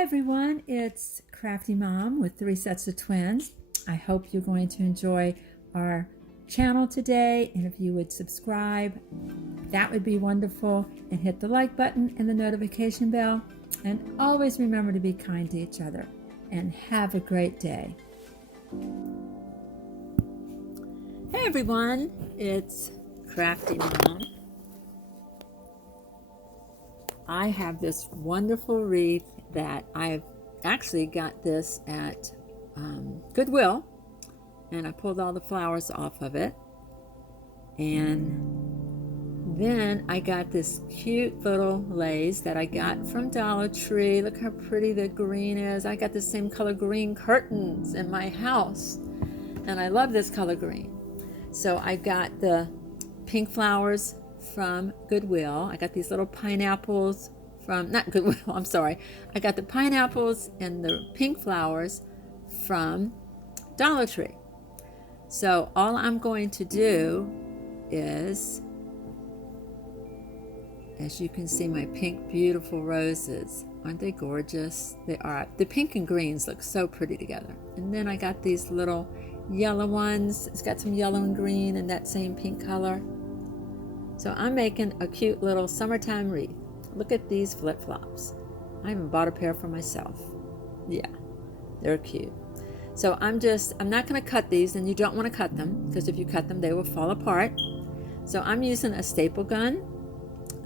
Hi everyone, it's Crafty Mom with 3 sets of twins. I hope you're going to enjoy our channel today, and if you would subscribe, that would be wonderful, and hit the like button and the notification bell, and always remember to be kind to each other, and have a great day. Hey everyone, it's Crafty Mom. I have this wonderful wreath that I've actually got this at Goodwill, and I pulled all the flowers off of it, and then I got this cute little lace that I got from Dollar Tree. Look how pretty the green is. I got the same color green curtains in my house, and I love this color green. So I got the pink flowers from Goodwill. I got these little pineapples from, not Goodwill, I'm sorry. I got the pineapples and the pink flowers from Dollar Tree. So all I'm going to do is, as you can see, my pink beautiful roses. Aren't they gorgeous? They are. The pink and greens look so pretty together. And then I got these little yellow ones. It's got some yellow and green and that same pink color. So I'm making a cute little summertime wreath. Look at these flip-flops. I even bought a pair for myself. Yeah, they're cute. So I'm not going to cut these, and you don't want to cut them, because if you cut them, they will fall apart. So I'm using a staple gun.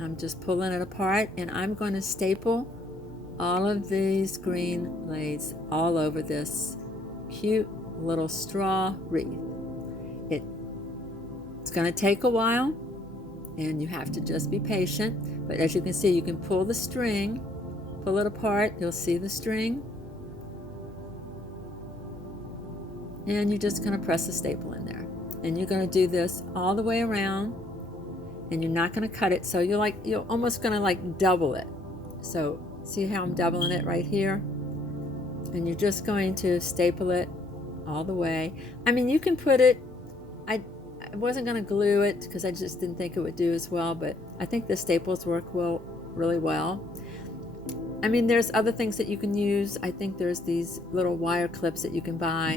I'm just pulling it apart, and I'm going to staple all of these green lace all over this cute little straw wreath. It's going to take a while, and you have to just be patient. But as you can see, you can pull the string, pull it apart, you'll see the string, and you're just going to press the staple in there. And you're going to do this all the way around, and you're not going to cut it, so you're almost going to like double it. So see how I'm doubling it right here? And you're just going to staple it all the way. I mean, you can put it, I wasn't going to glue it because I just didn't think it would do as well, but I think the staples work really well. I mean, there's other things that you can use. I think there's these little wire clips that you can buy,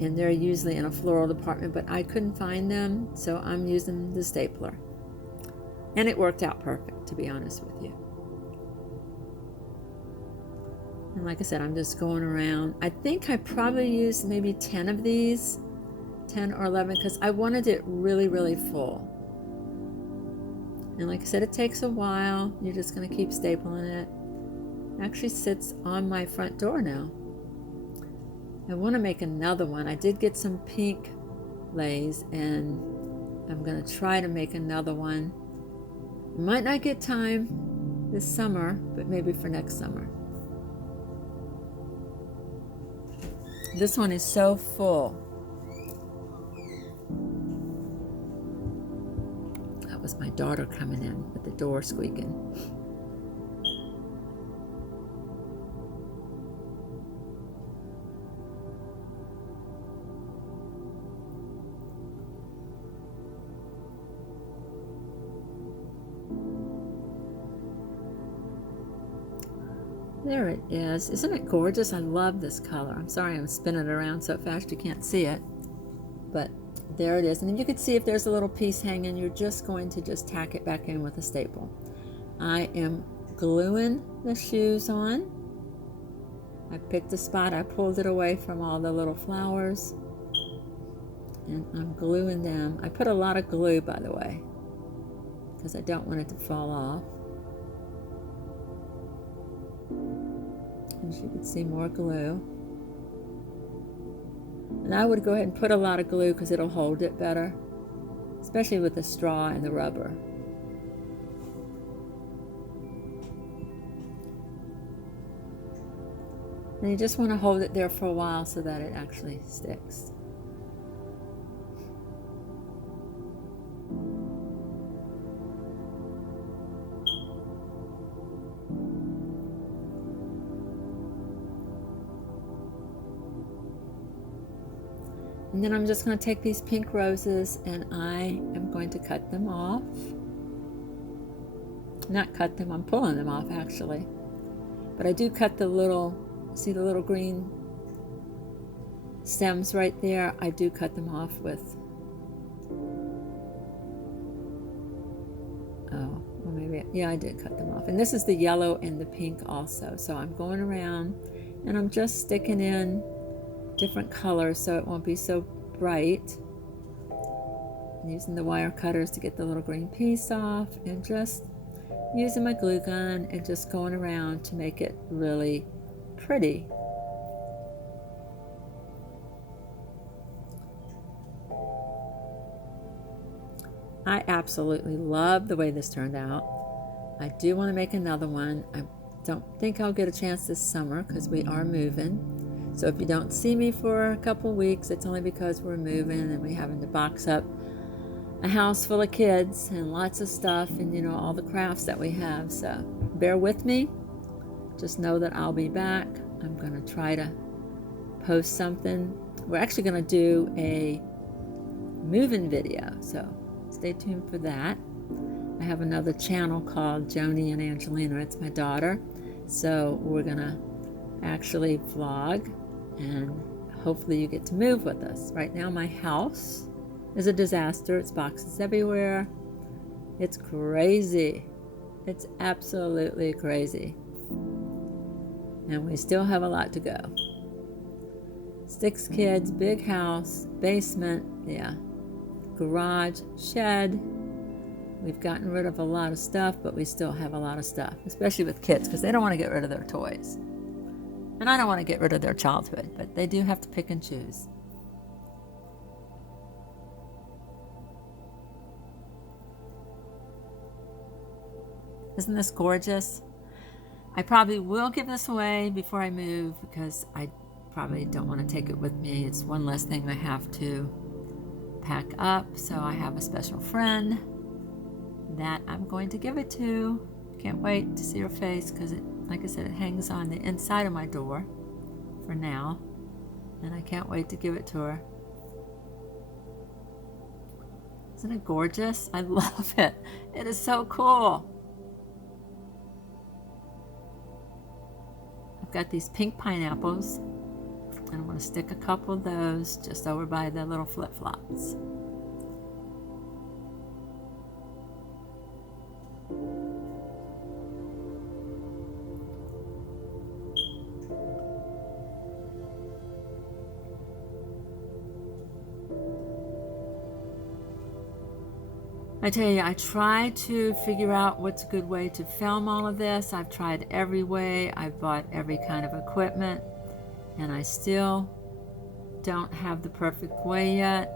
and they're usually in a floral department, but I couldn't find them, so I'm using the stapler. And it worked out perfect, to be honest with you. And like I said, I'm just going around. I think I probably used maybe 10 of these, 10 or 11, because I wanted it really, really full. And like I said, it takes a while. You're just going to keep stapling it. It actually sits on my front door now. I want to make another one. I did get some pink lace, and I'm going to try to make another one. I might not get time this summer, but maybe for next summer. This one is so full. That was my daughter coming in with the door squeaking. There it is. Isn't it gorgeous? I love this color. I'm sorry I'm spinning it around so fast you can't see it. But there it is. And then you can see if there's a little piece hanging, you're just going to just tack it back in with a staple. I am gluing the shoes on. I picked a spot. I pulled it away from all the little flowers. And I'm gluing them. I put a lot of glue, by the way, because I don't want it to fall off. As you can see, more glue. And I would go ahead and put a lot of glue because it'll hold it better, especially with the straw and the rubber. And you just want to hold it there for a while so that it actually sticks. And then I'm just going to take these pink roses and I am going to cut them off. Not cut them, I'm pulling them off actually. But I do cut the little, see the little green stems right there? I do cut them off with, oh, well maybe, yeah, I did cut them off. And this is the yellow and the pink also. So I'm going around and I'm just sticking in different colors so it won't be so bright. I'm using the wire cutters to get the little green piece off, and just using my glue gun and just going around to make it really pretty. I absolutely love the way this turned out. I do want to make another one. I don't think I'll get a chance this summer because we are moving. So if you don't see me for a couple weeks, it's only because we're moving and we're having to box up a house full of kids and lots of stuff, and you know, all the crafts that we have. So bear with me. Just know that I'll be back. I'm going to try to post something. We're actually going to do a moving video, so stay tuned for that. I have another channel called Joni and Angelina. It's my daughter. So we're going to actually vlog, and hopefully you get to move with us. Right now my house is a disaster. It's boxes everywhere. It's crazy. It's absolutely crazy. And we still have a lot to go. 6 kids, big house, basement, yeah, garage, shed. We've gotten rid of a lot of stuff, but we still have a lot of stuff, especially with kids, because they don't want to get rid of their toys. And I don't want to get rid of their childhood, but they do have to pick and choose. Isn't this gorgeous? I probably will give this away before I move because I probably don't want to take it with me. It's one less thing I have to pack up. So I have a special friend that I'm going to give it to. Can't wait to see her face because, like I said, it hangs on the inside of my door for now. And I can't wait to give it to her. Isn't it gorgeous? I love it. It is so cool. I've got these pink pineapples, and I'm going to stick a couple of those just over by the little flip-flops. I tell you, I try to figure out what's a good way to film all of this. I've tried every way. I've bought every kind of equipment, and I still don't have the perfect way yet.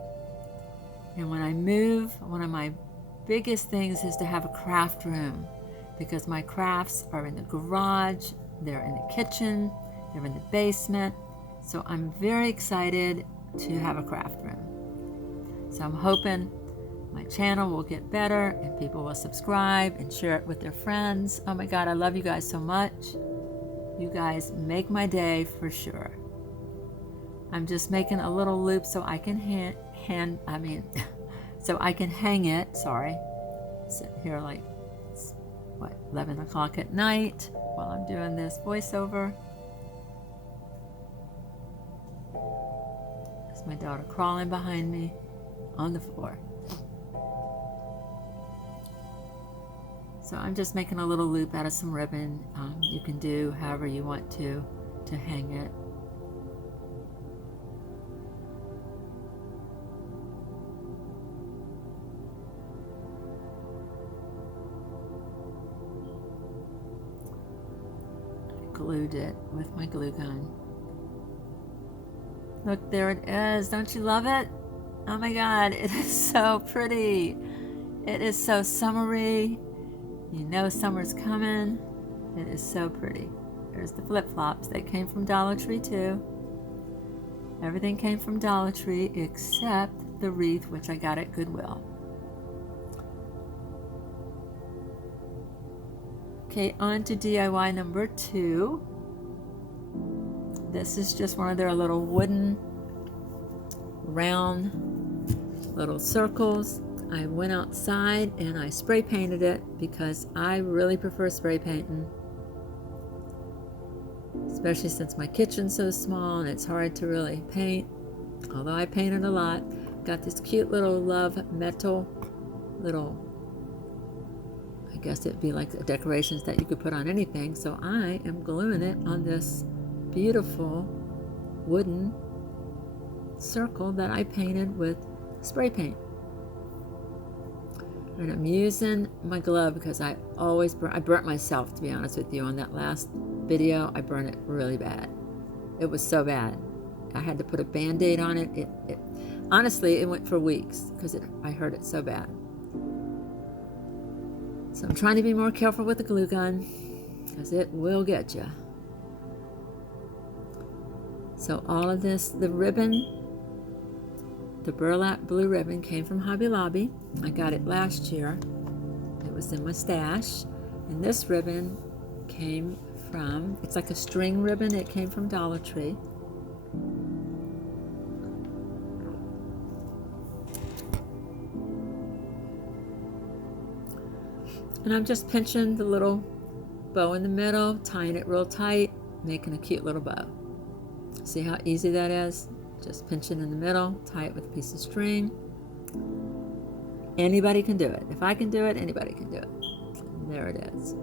And when I move, one of my biggest things is to have a craft room, because my crafts are in the garage, they're in the kitchen, they're in the basement. So I'm very excited to have a craft room. So I'm hoping my channel will get better and people will subscribe and share it with their friends. Oh my God, I love you guys so much. You guys make my day for sure. I'm just making a little loop so I can so I can hang it. Sorry, sit here like, what, 11 o'clock at night while I'm doing this voiceover. There's my daughter crawling behind me on the floor. So I'm just making a little loop out of some ribbon. You can do however you want to hang it. I glued it with my glue gun. Look, there it is. Don't you love it? Oh my God, it is so pretty. It is so summery. You know summer's coming. It is so pretty. There's the flip-flops. They came from Dollar Tree too. Everything came from Dollar Tree except the wreath, which I got at Goodwill. Okay, on to DIY number 2. This is just one of their little wooden round little circles. I went outside and I spray painted it because I really prefer spray painting. especially since my kitchen's so small and it's hard to really paint, although I painted a lot. Got this cute little love metal little, I guess it'd be like the decorations that you could put on anything. So I am gluing it on this beautiful wooden circle that I painted with spray paint. And I'm using my glove because I always I burnt myself, to be honest with you. On that last video, I burned it really bad. It was so bad. I had to put a Band-Aid on it. Honestly, it went for weeks because I hurt it so bad. So I'm trying to be more careful with the glue gun because it will get you. So all of this, the ribbon, the burlap blue ribbon came from Hobby Lobby. I got it last year. It was in my stash. And this ribbon came from, it's like a string ribbon. It came from Dollar Tree. And I'm just pinching the little bow in the middle, tying it real tight, making a cute little bow. See how easy that is? Just pinch it in the middle, tie it with a piece of string. Anybody can do it. If I can do it, anybody can do it. And there it is.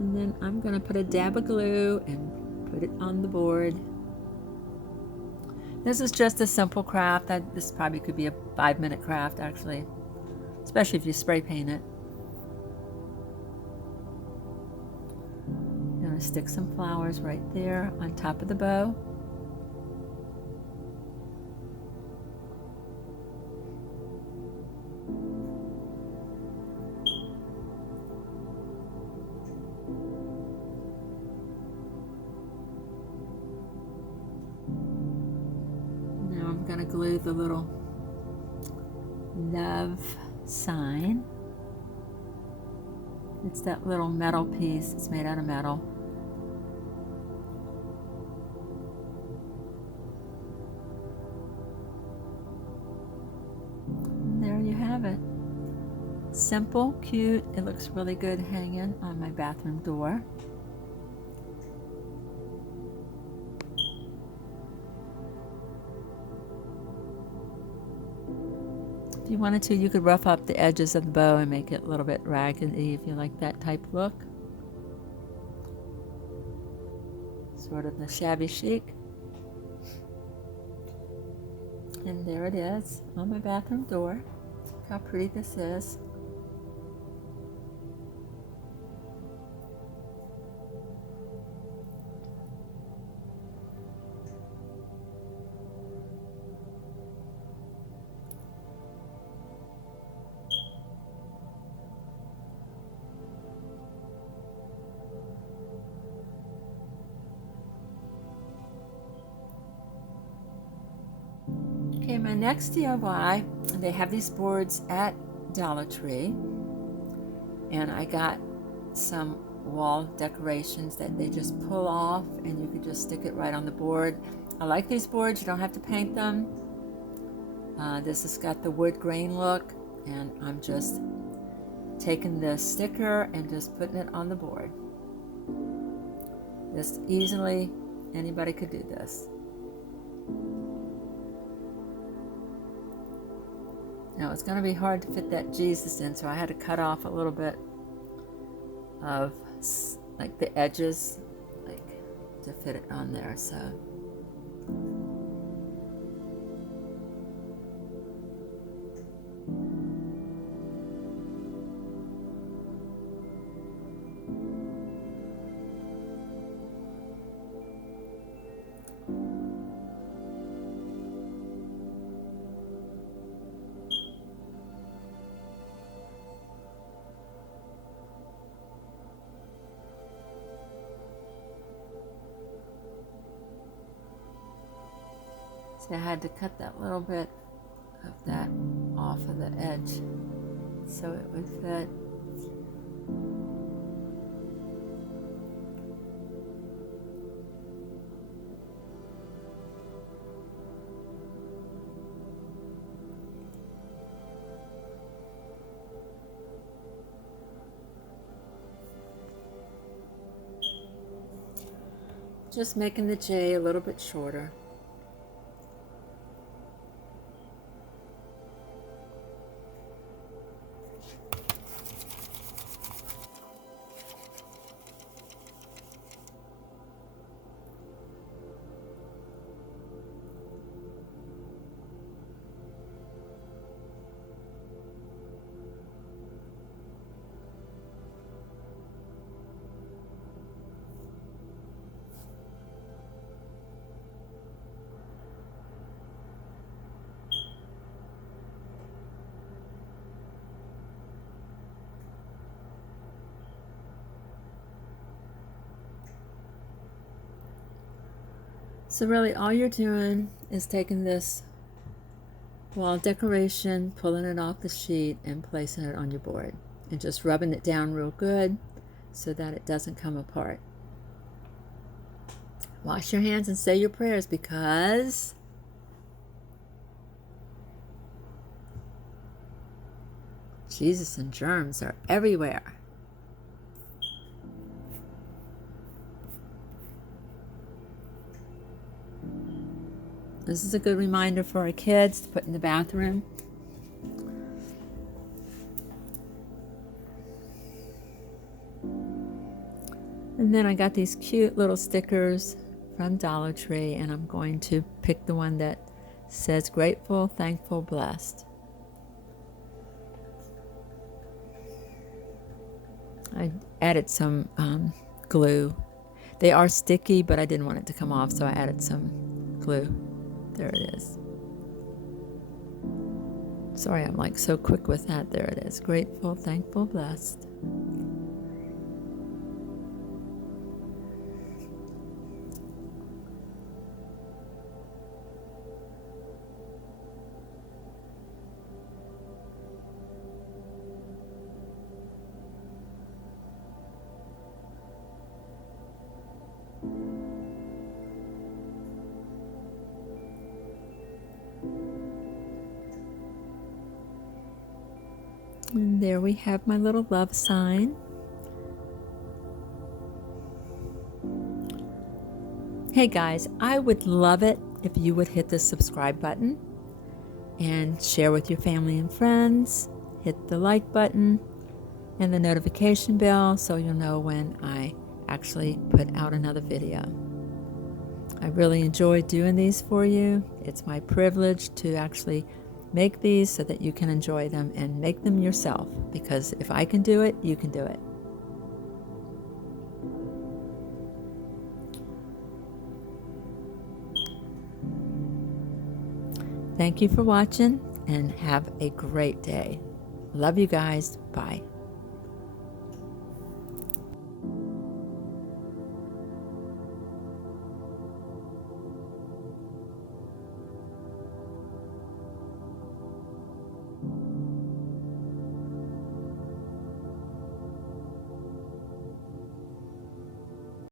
And then I'm going to put a dab of glue and put it on the board. This is just a simple craft. This probably could be a 5-minute craft, actually, especially if you spray paint it. I'm going to stick some flowers right there on top of the bow. Now I'm going to glue the little love sign. It's that little metal piece. It's made out of metal. And there you have it. Simple, cute. It looks really good hanging on my bathroom door. If you wanted to, you could rough up the edges of the bow and make it a little bit raggedy if you like that type look. Sort of the shabby chic. And there it is on my bathroom door. Look how pretty this is. Okay, my next DIY, they have these boards at Dollar Tree, and I got some wall decorations that they just pull off and you could just stick it right on the board. I like these boards. You don't have to paint them. This has got the wood grain look, and I'm just taking the sticker and just putting it on the board. Just easily, anybody could do this. Now it's going to be hard to fit that Jesus in, so I had to cut off a little bit of like the edges, like to fit it on there. So I had to cut that little bit of that off of the edge so it would fit. Just making the J a little bit shorter. So really all you're doing is taking this wall decoration, pulling it off the sheet and placing it on your board and just rubbing it down real good so that it doesn't come apart. Wash your hands and say your prayers because Jesus and germs are everywhere. This is a good reminder for our kids to put in the bathroom. And then I got these cute little stickers from Dollar Tree, and I'm going to pick the one that says grateful, thankful, blessed. I added some glue. They are sticky, but I didn't want it to come off, so I added some glue. There it is. Sorry, I'm like so quick with that. There it is. Grateful, thankful, blessed. And there we have my little love sign. Hey guys, I would love it if you would hit the subscribe button and share with your family and friends. Hit the like button and the notification bell so you'll know when I actually put out another video. I really enjoy doing these for you. It's my privilege to actually make these so that you can enjoy them and make them yourself, because if I can do it, you can do it. Thank you for watching and have a great day. Love you guys. Bye.